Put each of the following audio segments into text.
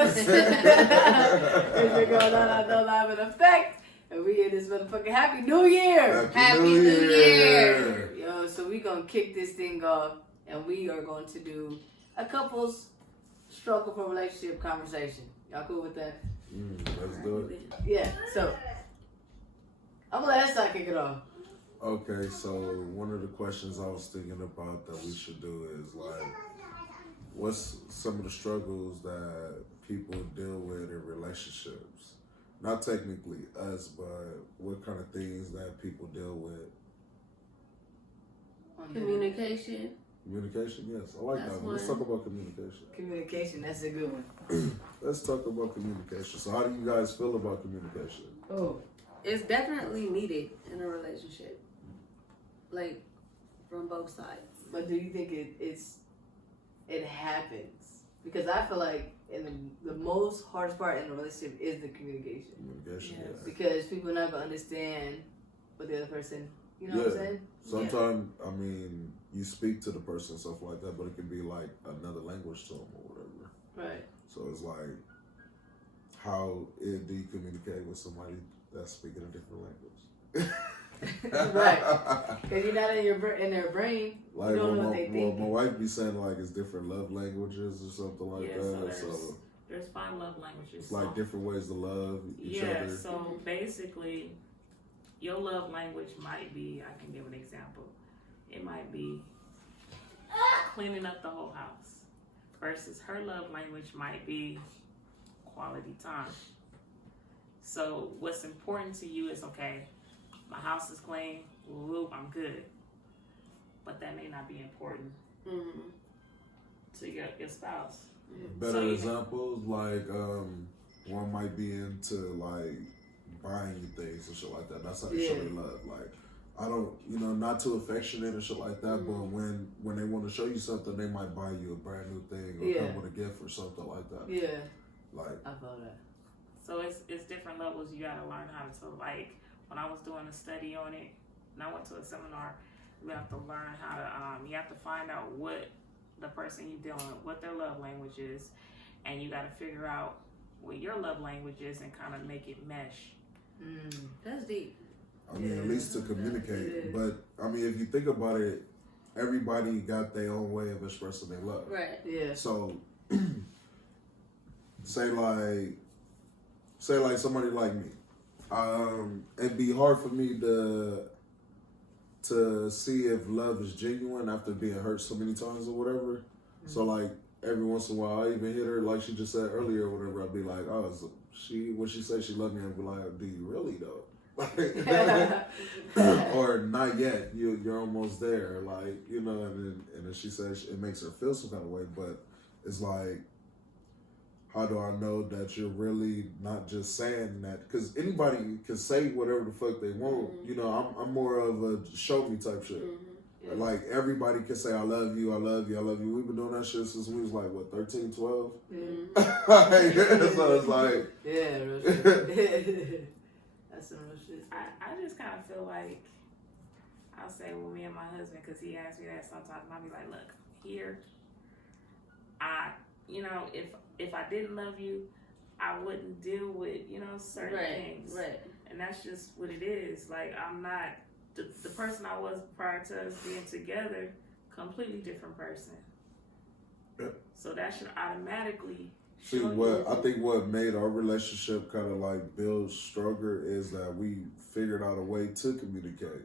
It's your girl Dada Doe live in effect. And we in this motherfucking Happy New Year! Happy New Year! Yo, so we gonna kick this thing off and we are going to do a couple's struggle for relationship conversation. Y'all cool with that? Let's do it. Yeah, so I'm gonna let Esai kick it off. Okay, so one of the questions I was thinking about that we should do is like, what's some of the struggles that people deal with in relationships? Not technically us, but what kind of things that people deal with? Communication. Communication, yes. I like That's that one. Let's one. talk about communication. Communication, that's a good one. Let's talk about communication. So how do you guys feel about communication? Oh, It's definitely needed in a relationship. Like, from both sides. but do you think it happens? Because I feel like the most hardest part in a relationship is the communication. Communication, Yes. yeah. Because people never understand what the other person, you know what I'm saying? Sometimes, I mean, you speak to the person, stuff like that, but it can be like another language to them or whatever. Right. So it's like, how do you communicate with somebody that's speaking a different language? Right. Because you're not in their brain. Like You don't know what they think. my wife be saying like it's different love languages or something like Yeah, so that. So there's 5 love languages. it's like different ways to love each Yeah, other. so basically, your love language might be, I can give an example. It might be cleaning up the whole house versus her love language might be quality time. So what's important to you is, okay, my house is clean, whoop, I'm good. But that may not be important Mm-hmm. to your spouse. Better So you- examples like one might be into like buying you things and shit like that. That's how they show Yeah. their love. Like I don't, not too affectionate and shit like that. But when they want to show you something, they might buy you a brand new thing or Yeah. come with a gift or something like that. Yeah. Like I feel that. So it's different levels. You gotta learn how to like. When I was doing a study on it, and I went to a seminar, you have to learn how to. You have to find out what the person you're dealing with, what their love language is, and you got to figure out what your love language is and kind of make it mesh. That's deep. I mean, at Yeah. least to It communicate. is. But I mean, if you think about it, everybody got their own way of expressing their love. Right. Yeah. So, say like somebody like me, it'd be hard for me to see if love is genuine after being hurt so many times or whatever. So like every once in a while, I even hit her like she just said earlier or whatever. I'd be like, oh, so when she said she loved me, I'd be like, do you really though? Or not yet. You're almost there. Like and then she says it makes her feel some kind of way, but it's like, how do I know that you're really not just saying that? Because anybody can say whatever the fuck they want. I'm more of a show me type shit. Yeah. Like everybody can say I love you, I love you, I love you. We've been doing that shit since we was like what 13, 12. So it's like Yeah, real shit. That's some real shit. I just kind of feel like I'll say with me and my husband, because he asks me that sometimes, and I'll be like, look, here, if I didn't love you, I wouldn't deal with, certain things. Right. And that's just what it is. Like, I'm not, the person I was prior to us being together, completely different person. Yep. So that should automatically see show what I think what made our relationship kind of like build stronger is that we figured out a way to communicate.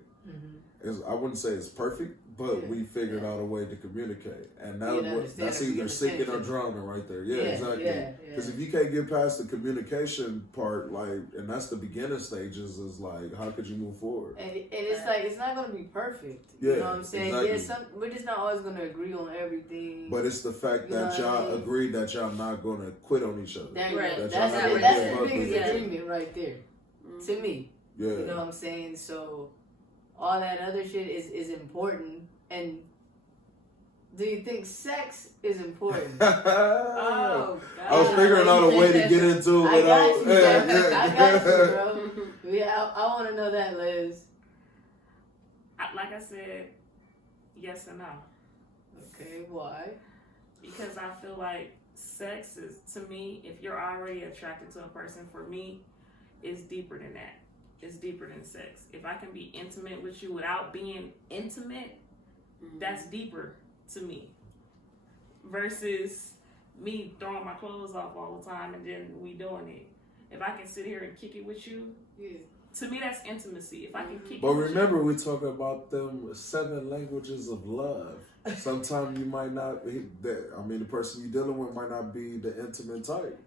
I wouldn't say it's perfect, but we figured out a way to communicate, and that's either singing or drumming right there. Yeah, exactly. Because if you can't get past the communication part, like, and that's the beginning stages, is like, how could you move forward? And it's like, it's not going to be perfect. Yeah, You know what I'm saying? exactly. We're just not always going to agree on everything. But it's the fact that y'all agreed that y'all not going to quit on each other. There you Right. go. That That's y'all the not gonna give up biggest with each other. agreement right there. To me. Yeah. You know what I'm saying? So all that other shit is important. And do you think sex is important? Oh, God. I was figuring out a way to get into it I got without. you, I got you, bro. Yeah, I want to know that, Liz. Like I said, yes and no. Okay, why? Because I feel like sex is, to me, if you're already attracted to a person, for me, it's deeper than that. It's deeper than sex. If I can be intimate with you without being intimate, that's deeper to me. Versus me throwing my clothes off all the time and then we doing it. If I can sit here and kick it with you, to me that's intimacy. If I can kick But it with remember, we talk about them 7 languages of love. Sometimes you might not be, the person you're dealing with might not be the intimate type.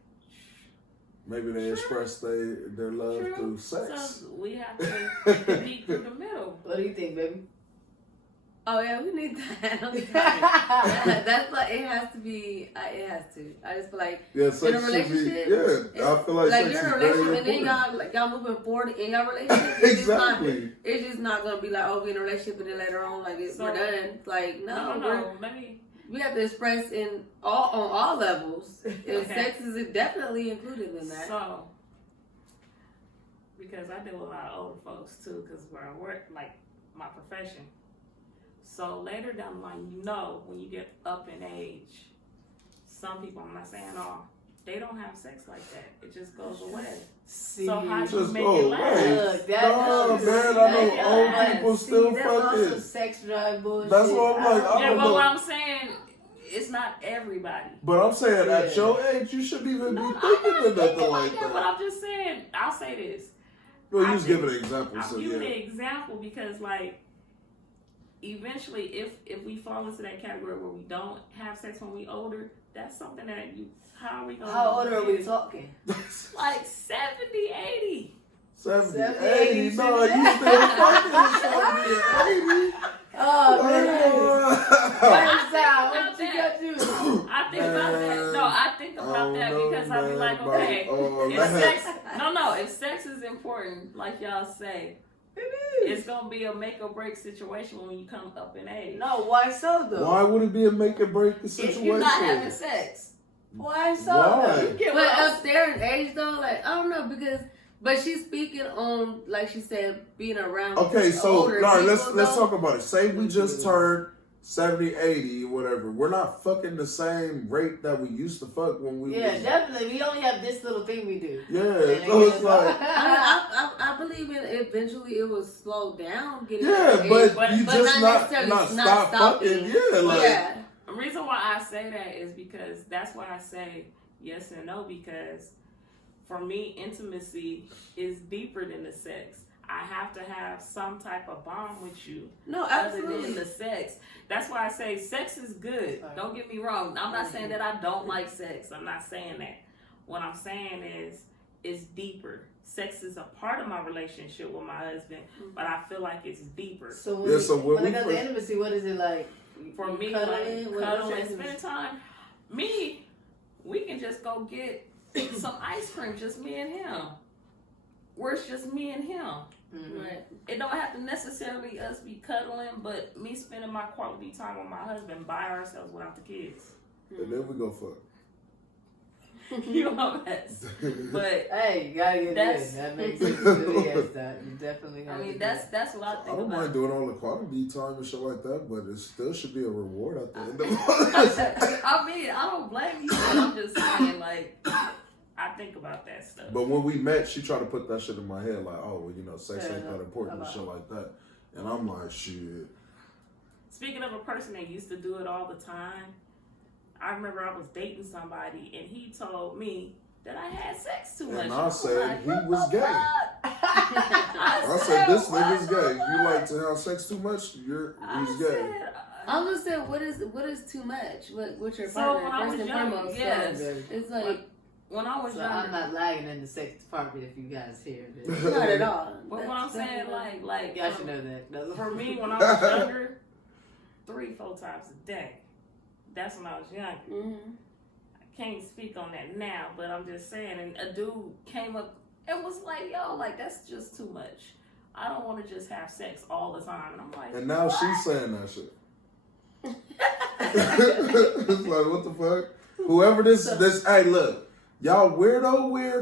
Maybe they express their love through sex. So we have to meet through the middle. What do you think, baby? Oh yeah, we need that. That's like it has to be. It has to. I just feel like sex in a relationship. I feel like sex you're in a is very relationship and then important. y'all moving forward in your relationship. Exactly. It's just not gonna be like, oh, we're in a relationship and then later on like we're done. Like No. We have to express on all levels. And sex is definitely included in that. So, because I deal with a lot of older folks too, because where I work, like my profession. So later down the line, when you get up in age, some people, I'm not saying all, they don't have sex like that. It just goes away. See, so how do you just make go it away. last? No, man, I know old people still fucking. Sex drive bullshit. That's what I'm like. I Yeah, don't but know. what I'm saying, it's not everybody. But I'm saying at your age, you shouldn't even be thinking of nothing like that. But I'm just saying, I'll say this. Well, you just give an example. I'll So give yeah. an example because, like, eventually, if we fall into that category where we don't have sex when we older, that's something that how are we going to How old are we talking? Like 70, 80. 70, 70, 80. 80, No, you still fucking at 70 and 80. Oh, man. I What you got to do? I think about that. No, I think about that because I be like, okay, if sex is important, like y'all say, it's gonna be a make or break situation when you come up in age. No, why so though? Why would it be a make or break situation? If you're not having sex. Why so Why? though? But up there in age though, like I don't know but she's speaking on like she said being around. Okay, so older all right, people, let's though. talk about it. Say we just turned 70, 80, whatever. We're not fucking the same rate that we used to fuck when we. Yeah, was, definitely. We only have this little thing we do. Yeah, so it's like. I believe eventually it will slow down. Yeah, but you just not stop fucking. Yeah, like. Yeah. The reason why I say that is because that's why I say yes and no, because for me, intimacy is deeper than the sex. I have to have some type of bond with you. No, other absolutely. than the sex. That's why I say sex is good. Don't get me wrong. I'm not saying that I don't like sex. I'm not saying that. What I'm saying is it's deeper. Sex is a part of my relationship with my husband, but I feel like it's deeper. So when it comes to intimacy, what is it like? For me, cuddling, like cuddle and spend time. Me, we can just go get some ice cream, just me and him. Where it's just me and him. Mm-hmm. Right. It don't have to necessarily us be cuddling, but me spending my quality time with my husband by ourselves without the kids. And then we go fuck. You know that. But hey, you gotta get this. That makes sense. Yes, that you definitely have. I mean, to that's what I think I don't about. mind doing all the quality time and shit like that, but it still should be a reward at the end of it. I mean, I don't blame you, but I'm just saying, like, I think about that stuff. But when we met, she tried to put that shit in my head, like, oh, well, you know, sex ain't that important and shit like that. And I'm like, shit. Speaking of a person that used to do it all the time, I remember I was dating somebody and he told me that I had sex too much. And I said like, he was gay. I said this nigga's gay. You like to have sex too much? He's gay. I'm gonna say what is too much? What's your So partner? when I was First and young, foremost, yes. so it's like when I was So younger. I'm not lagging in the sex department if you guys hear this. not at all. But what I'm saying, like Y'all should know that. for me, when I was younger, 3-4 times a day. That's when I was younger. Mm-hmm. I can't speak on that now, but I'm just saying. And a dude came up and was like, "Yo, like that's just too much. I don't want to just have sex all the time." And I'm like, And now what? she's saying that shit. It's like, what the fuck? Whoever this, hey, look. Y'all weird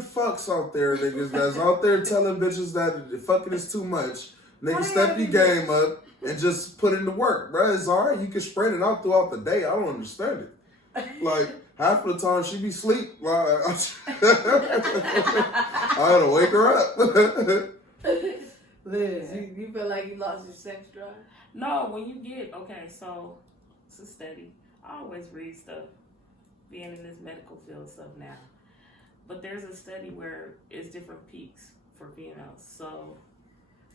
fucks out there, niggas, that's out there telling bitches that fucking is too much. Niggas, step your game up and just put in the work, bro. It's alright. You can spread it out throughout the day. I don't understand it. Like, half of the time she be asleep. Like, I had to wake her up. Liz, you feel like you lost your sex drive? No, when you get, okay, so it's a study. I always read stuff, being in this medical field stuff now. But there's a study where it's different peaks for females. So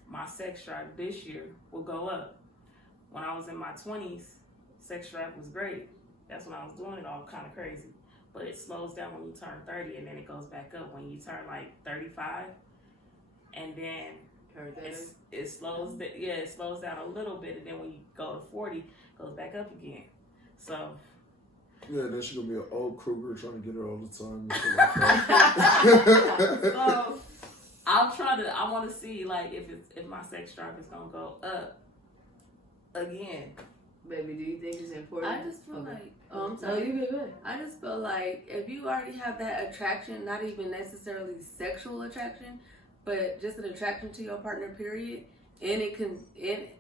my sex drive this year will go up. When I was in my 20s, sex drive was great. That's when I was doing it all kind of crazy. But it slows down when you turn 30 and then it goes back up when you turn like 35. And then it slows down a little bit, and then when you go to 40, it goes back up again. So yeah, then she gonna be an old Kruger trying to get her all the time. So I want to see like if my sex drive is gonna go up again. Baby, do you think it's important? I just feel like, I'm No, sorry. you get good. I just feel like if you already have that attraction, not even necessarily sexual attraction, but just an attraction to your partner, period, and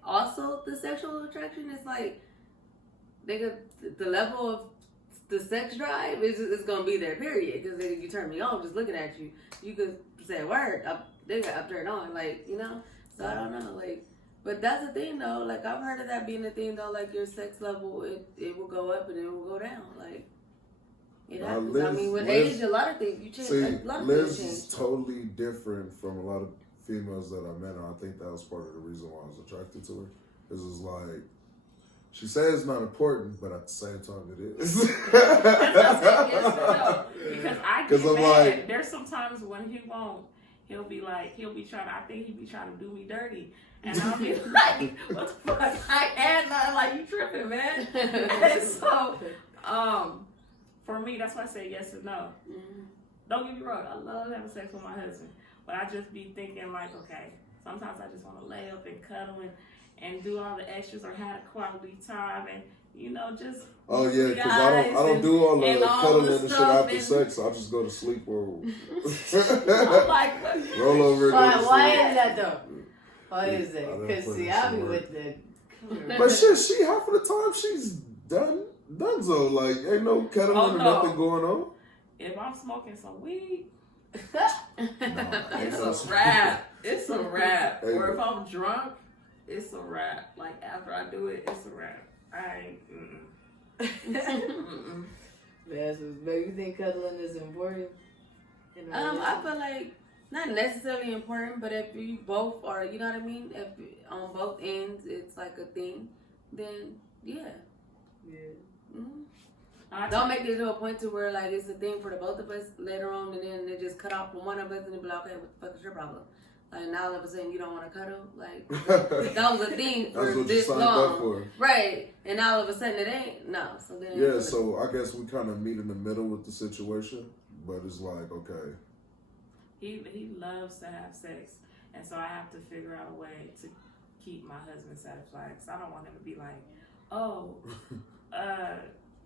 also the sexual attraction is like, the level of the sex drive is gonna be there, period. Because if you turn me on, just looking at you, you could say a word, they got up turned on, like, you know. So I don't know, like. But that's the thing, though. Like, I've heard of that being a thing, though. Like, your sex level, it will go up and it will go down. Like, it happens. Liz, I mean, with Liz, age, a lot of things you change. See, Like, a lot of Liz things is change. totally different from a lot of females that I met, and I think that was part of the reason why I was attracted to her. Because it's like, she says it's not important, but at the same time it is. Because I get mad. Like, there's sometimes when he'll be trying to do me dirty. And I'll be like, what the fuck? I had nothing, like, you tripping, man. And so, for me, that's why I say yes and no. Mm-hmm. Don't get me wrong, I love having sex with my husband. But I just be thinking, like, okay, sometimes I just want to lay up and cuddle and do all the extras or have quality time and, you know, just. Oh, yeah, because I don't do all the cuddling and shit after sex. I just go to sleep or I'm like, what? Roll over. Why is that, though? Why is that? Because, see, I'll be with the. But shit, she half of the time she's done so. Like, ain't no cuddling or nothing going on. If I'm smoking some weed, it's a wrap. It's a wrap. Or if I'm drunk, it's a wrap. Like, after I do it, it's a wrap. I ain't. Baby, you think cuddling is important? I feel like not necessarily important, but if you both are, you know what I mean? If on both ends it's like a thing, then yeah. Mm-hmm. Don't make it to a point to where like it's a thing for the both of us later on, and then they just cut off from one of us, and they be like, okay, what the fuck is your problem? Like now all of a sudden you don't want to cuddle. Like that was a thing for this long, right? And now all of a sudden it ain't. No, so then yeah. So I guess we kind of meet in the middle with the situation, but it's like okay. He loves to have sex, and so I have to figure out a way to keep my husband satisfied. Because I don't want him to be like, oh,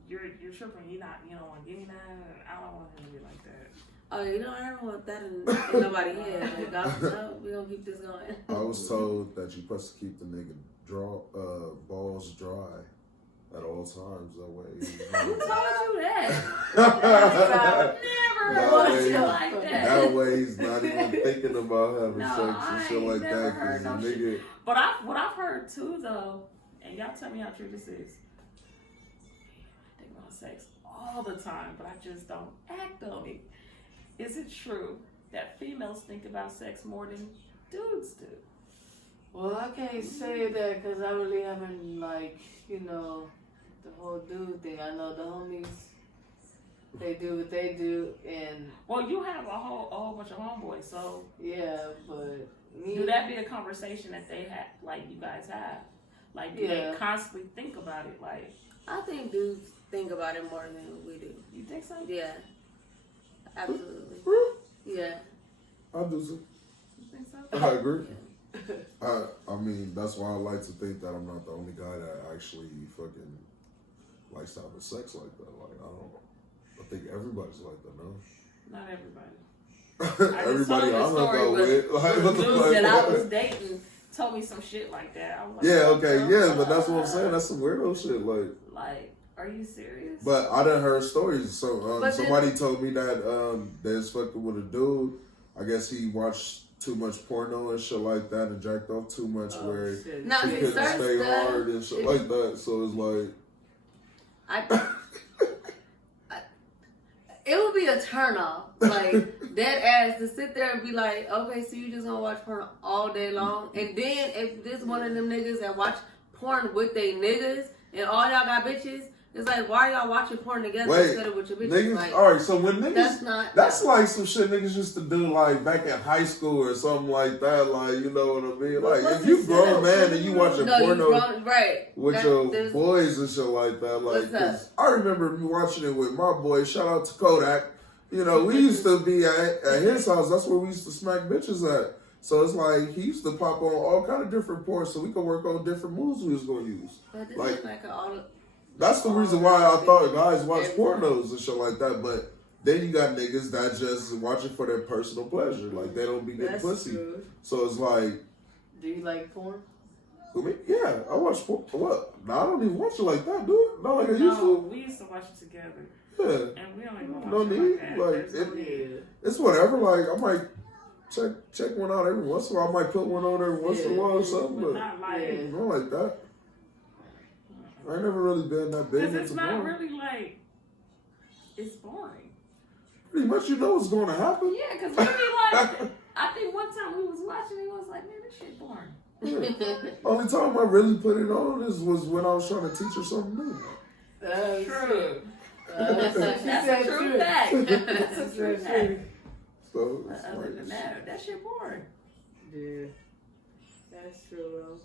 you're tripping. You don't want to give me that. I don't want him to be like that. Oh, you know, I don't want that in nobody's head. Like, no, we gonna keep this going. I was told that you're supposed to keep the nigga balls dry at all times. That way. Who told you that? Never want you like that. That way he's not even thinking about having sex and shit like that. Cause the nigga. But what I've heard too though, and y'all tell me how true this is. I think about sex all the time, but I just don't act on it. Is it true that females think about sex more than dudes do? Well, I can't say that because I really haven't, like, you know, the whole dude thing. I know the homies, they do what they do, and... Well, you have a whole bunch of homeboys, so... Yeah, but... Do that be a conversation that they have, like, you guys have? Like, do they constantly think about it? Like... I think dudes think about it more than we do. You think so? Yeah. Absolutely. Yeah. I do so. You think so? I agree. I mean, that's why I like to think that I'm not the only guy that actually fucking likes to have sex like that. Like, I think everybody's like that, no? Not everybody. Everybody I'm not going with. Like, the dude that I was dating told me some shit like that. I was like, yeah, okay, yeah, but that's what I'm saying. That's some weirdo shit. Like, Are you serious? But I done heard stories. So But somebody told me that they was fucking with a dude. I guess he watched too much porno and shit like that and jacked off too much where shit. Now, he see, couldn't certain stay stuff- hard and shit like that. So it's like, it would be a turn off, like dead ass, to sit there and be like, okay, so you just gonna watch porn all day long, and then if this one of them niggas that watch porn with they niggas and all y'all got bitches, it's like, why are y'all watching porn together wait, instead of with your bitches? niggas. Like, All right, so when niggas, that's like some shit niggas used to do like back in high school or something like that. Like, you know what I mean? Like, What's if you this grown shit? man and you watching no, you porno grown, right? with your boys and shit like that, like, What's that? 'cause I remember me watching it with my boy. Shout out to Kodak. You know, we used to be at his house. That's where we used to smack bitches at. So it's like he used to pop on all kind of different porn, so we could work on different moves we was gonna use. But this Like, is like all. That's the reason why I thought guys watch pornos and shit like that. But then you got niggas that just watch it for their personal pleasure. Like, they don't be getting That's pussy. true. So it's like, Do you like porn? I mean, yeah, I watch porn. What? No, I don't even watch it like that, dude. Not like I used No, to. we used to watch it together, Yeah. and we don't even watch No it need. like that. Like, There's no it- need. It's whatever. Like, I might check one out every once in a while. I might put one on every once in a while or something. But But not like, Yeah. not like that. I ain't never really been that big because into it's not porn. really like, it's boring. Pretty much, you know what's going to happen. Yeah, because we be like, I think one time we was watching it, was like, man, this shit boring. Yeah. Only time I really put it on was when I was trying to teach her something new. That's True. That's That's a true fact. That's a true fact. So it's Other like, than that shit boring. Yeah, that's true.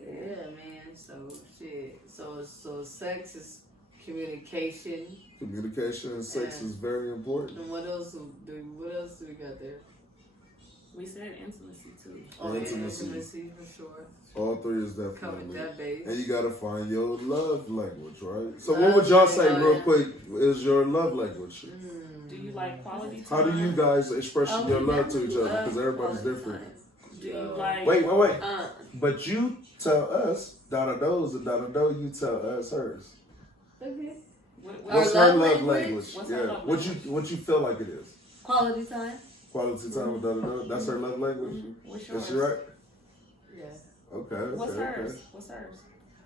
Yeah, man. So shit. So sex is communication. communication and sex Yeah. is very important. And what else do we got there? We said intimacy too. Oh, Intimacy. intimacy for sure. All three is Covered definitely. that base. And you gotta find your love language, right? So what would y'all say real quick is your love language? Do you like quality time? How do you guys express Oh, your we love to each definitely other? Because love everybody's quality different. Do you like... Wait. time. But you tell us Dada Doe's and Dada Doe, you tell us hers. Okay. What's Our her love love language? language? What's her Yeah. love What you feel like it is? Quality time. Quality time with Dada Doe? That's her love language? What's yours? Is she right? Yeah. Okay. What's hers? Okay. What's hers?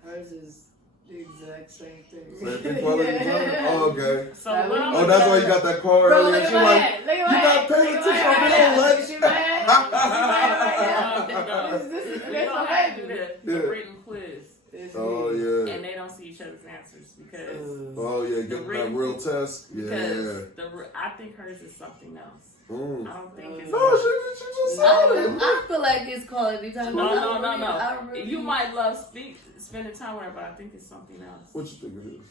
Hers is the exact same thing. Same thing, quality time? Oh, okay. So what I'm Oh, that's why you got that card Bro, earlier. look at She my like, head. Look you at my not head. paying Look at attention my to head. my lunch. See my head? See my head right now? No, This is we that's don't my have to do baby. the Yeah. written quiz, It's Oh, me. yeah. and they don't see each other's answers because Oh, yeah, get that written- real test. Yeah. I think hers is something else. Mm. I don't think it's. No, she just said it. I feel like it's quality time. No. I really- You might love spending time with her, but I think it's something else. What you think it is?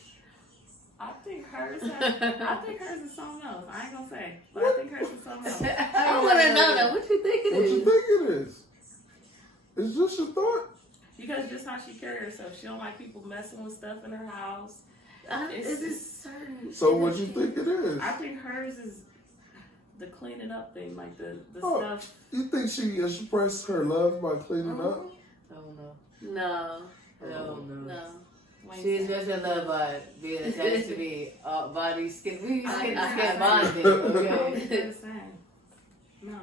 I think hers is something else. I ain't gonna say, but I think hers is something else. I want to know that. What you think it What is? you think it is? It's just your thought. Because just how she carry herself, she don't like people messing with stuff in her house. Is this certain? So what you think it is? I think hers is the cleaning up thing, like the Oh. stuff. You think she expressed her love by cleaning up? Oh no. No. No, no. No. She expressed her love by being attached to me, body, skin. We I- skin I- to skin I- bonding. I don't Okay. think they're the same. No.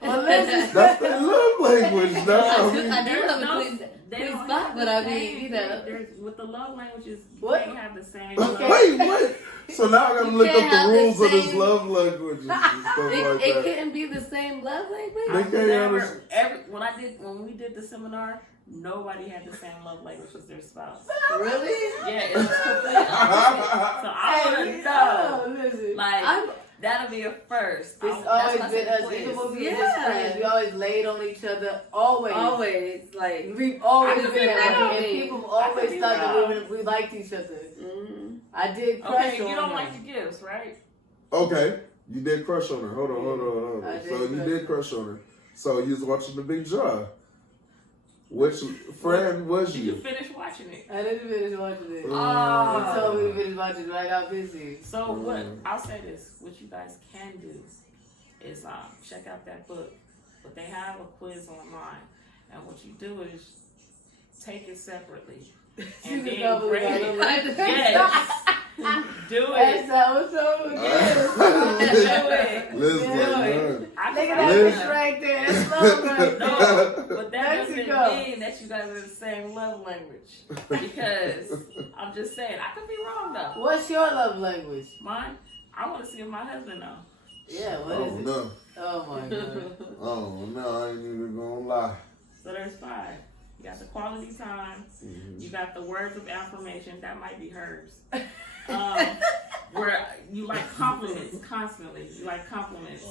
Well, listen. That's their love language. That's how I do we. have a no- clean They clean don't spot, have but the I same mean, you know. thing. There's, with the love languages, you What? can't have the same. Okay. Wait. So now I gotta You look can't up the have the rules of this same- love languages and stuff like It that. couldn't be the same love language. They I've can't never, understand. when we did the seminar, nobody had the same love language as their spouse. Really? Yeah, it was completely opposite. So I want to know, Oh, listen. like, that'll be a first. It's That's always why I been said us. quiz. Even when we were Yeah. just friends, we always laid on each other. Always. Always like. We've always I could been be that way. wrong. And people have I could always be thought that wrong. we liked each other. Mm-hmm. I did crush Okay, on you don't her. like the gifts, right? Okay, you did crush on her. Hold on. I did So you crush did crush on her. So you was watching the Big Jaw. Which friend was Did you you? finish watching it? I didn't finish watching it. Oh. He told me to finish watching it, but I got busy. So what I'll say this: what you guys can do is check out that book, but they have a quiz online, and what you do is take it separately. She And just then don't believe break I it. love language. Yes. Do That's it. not what's up with this. Do it. Liz Yeah. like, man. I Look at can that Liz. bitch right there. That's love right there. No, but that doesn't Mexico. mean that you guys are the same love language. Because I'm just saying, I could be wrong though. What's your love language? Mine, I want to see if my husband know. Yeah, what Oh is it? no. Oh my god. Oh no, I ain't even gonna lie. So there's 5. You got the quality time. You got the words of affirmation. That might be hers. Where you like compliments constantly. You like compliments.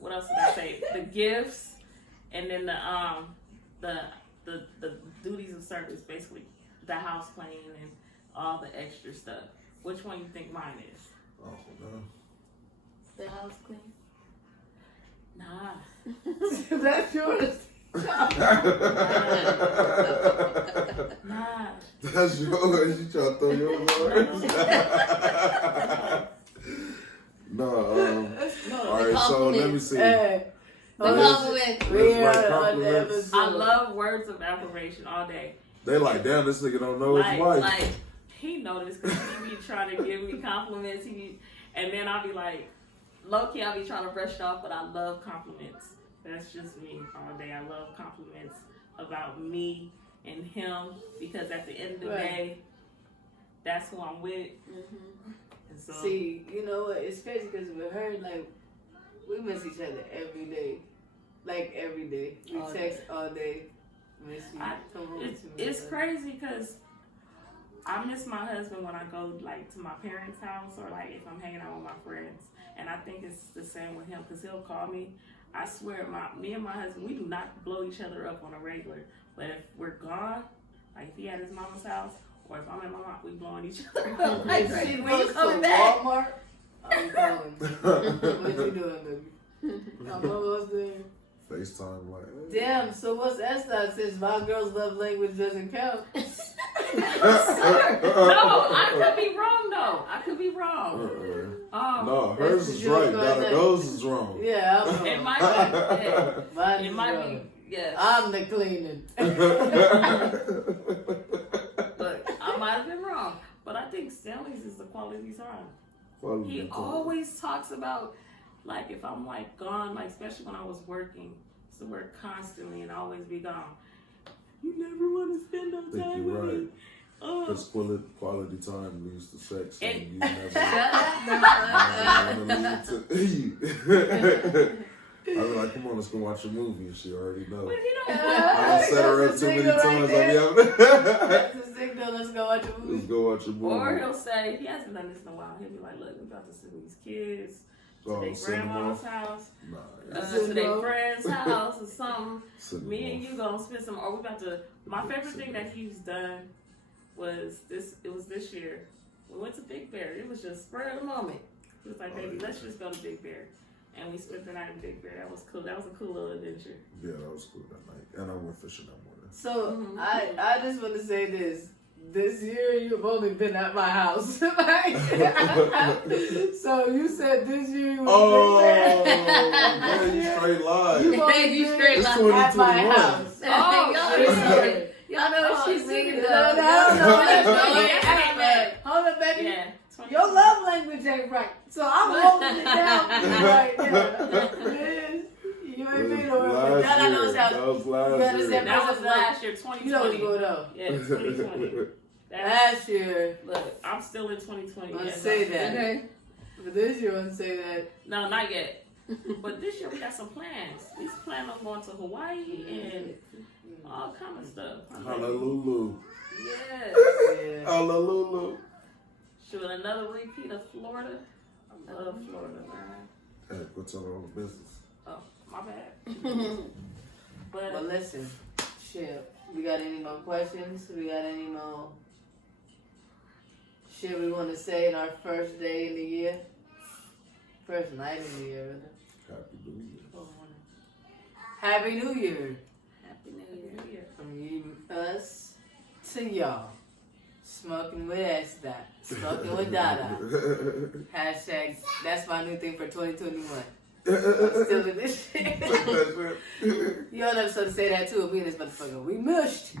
What else did I say? The gifts, and then the duties of service, basically the house cleaning and all the extra stuff. Which one you think mine is? Oh no. The house clean. Nah. That's yours. Nah. That's yours. You trying to throw yours away? No. All right. So let me see. Hey. The hold on. compliment. We Like are on the compliments. episode. I love words of affirmation all day. They like, damn, this nigga don't know his wife. Like he noticed because he be trying to give me compliments. And then I'll be like, low key, I'll be trying to brush it off, but I love compliments. That's just me all day. I love compliments about me and him because at the end of the day, that's who I'm with. And so, See, you know what? It's crazy because with her, like, we miss each other every day. Like, every day. We All text all day. Miss you. Come home it's to me. it's crazy because I miss my husband when I go like to my parents' house or like if I'm hanging out with my friends. And I think it's the same with him because he'll call me. I swear, me and my husband, we do not blow each other up on a regular. But if we're gone, like if he at his mama's house or if I'm at my mom, we blowing each other up. Like, If she when you goes to coming back? Walmart, I'm calling. What you doing, baby? I'm almost there. FaceTime like. Damn, so what's SDOT since my girl's love language doesn't count? No, I could be wrong though. I could be wrong. No, hers is right. Dada Doe's is wrong. Yeah, I'm wrong. It might be. Yeah. Mine It is might wrong. be. Yeah. I'm the cleaning. Look, I might have been wrong, but I think Stanley's is the quality time. He always talks about, like, if I'm, like, gone, like, especially when I was working, I used to work constantly and always be gone. You never want to spend no I think time you're with right. me. Because quality time leads to sex, and And- you never Shut want to lead to. I was like, come on, let's go watch a movie, and she already knows. But he don't. I done set her up too many times. I'll be That's the signal. Let's go watch a let's movie. go watch a movie. Or he'll say, he hasn't done this in a while, he'll be like, look, we're about to send these kids to their send them grandma's off? house, Nah, to their friend's house or something. send them Me and off. you gonna spend some, or we about to, my favorite thing that he's done was this year. We went to Big Bear. It was just spur of the moment. He was like, baby, let's just go to Big Bear. And we spent the night in Big Bear. That was cool. That was a cool little adventure. Yeah, that was cool that night. And I went fishing that morning. So I just want to say this. This year you've only been at my house. Like, so you said this year you was man, you straight lied. You've only You been straight It's lied. at my 2021. house. Oh, shit. y'all know what she's singing. No, though. Hold on, baby. Yeah. Your love language ain't right. So I'm holding it down right now. Man, you ain't been over. Last That I know year. how. That was You last understand? year. That was last year, You know what's 2020. going on. Yeah, 2020. Last year, Look, I'm still in 2020. let's yes, say I'm- that. Okay. But this year, let's say that. No, not yet. But this year we got some plans. We plan on going to Hawaii and all kind of stuff. Hallelujah. Yes. Yeah. Hallelujah. Shoot, another repeat of Florida. I love Florida, man. Hey, go tell her all the business. Oh, my bad. But Well, listen, shit. We got any more questions? We got any more shit we want to say in our first day in the year? First night in the year, rather. Happy New Year. Happy New Year Happy New Year. from us to y'all. Smoking with SDOT. Smoking with Dada. Hashtag, that's my new thing for 2021. I'm still in this shit. You don't episode to say that too. We in this motherfucker. We mushed.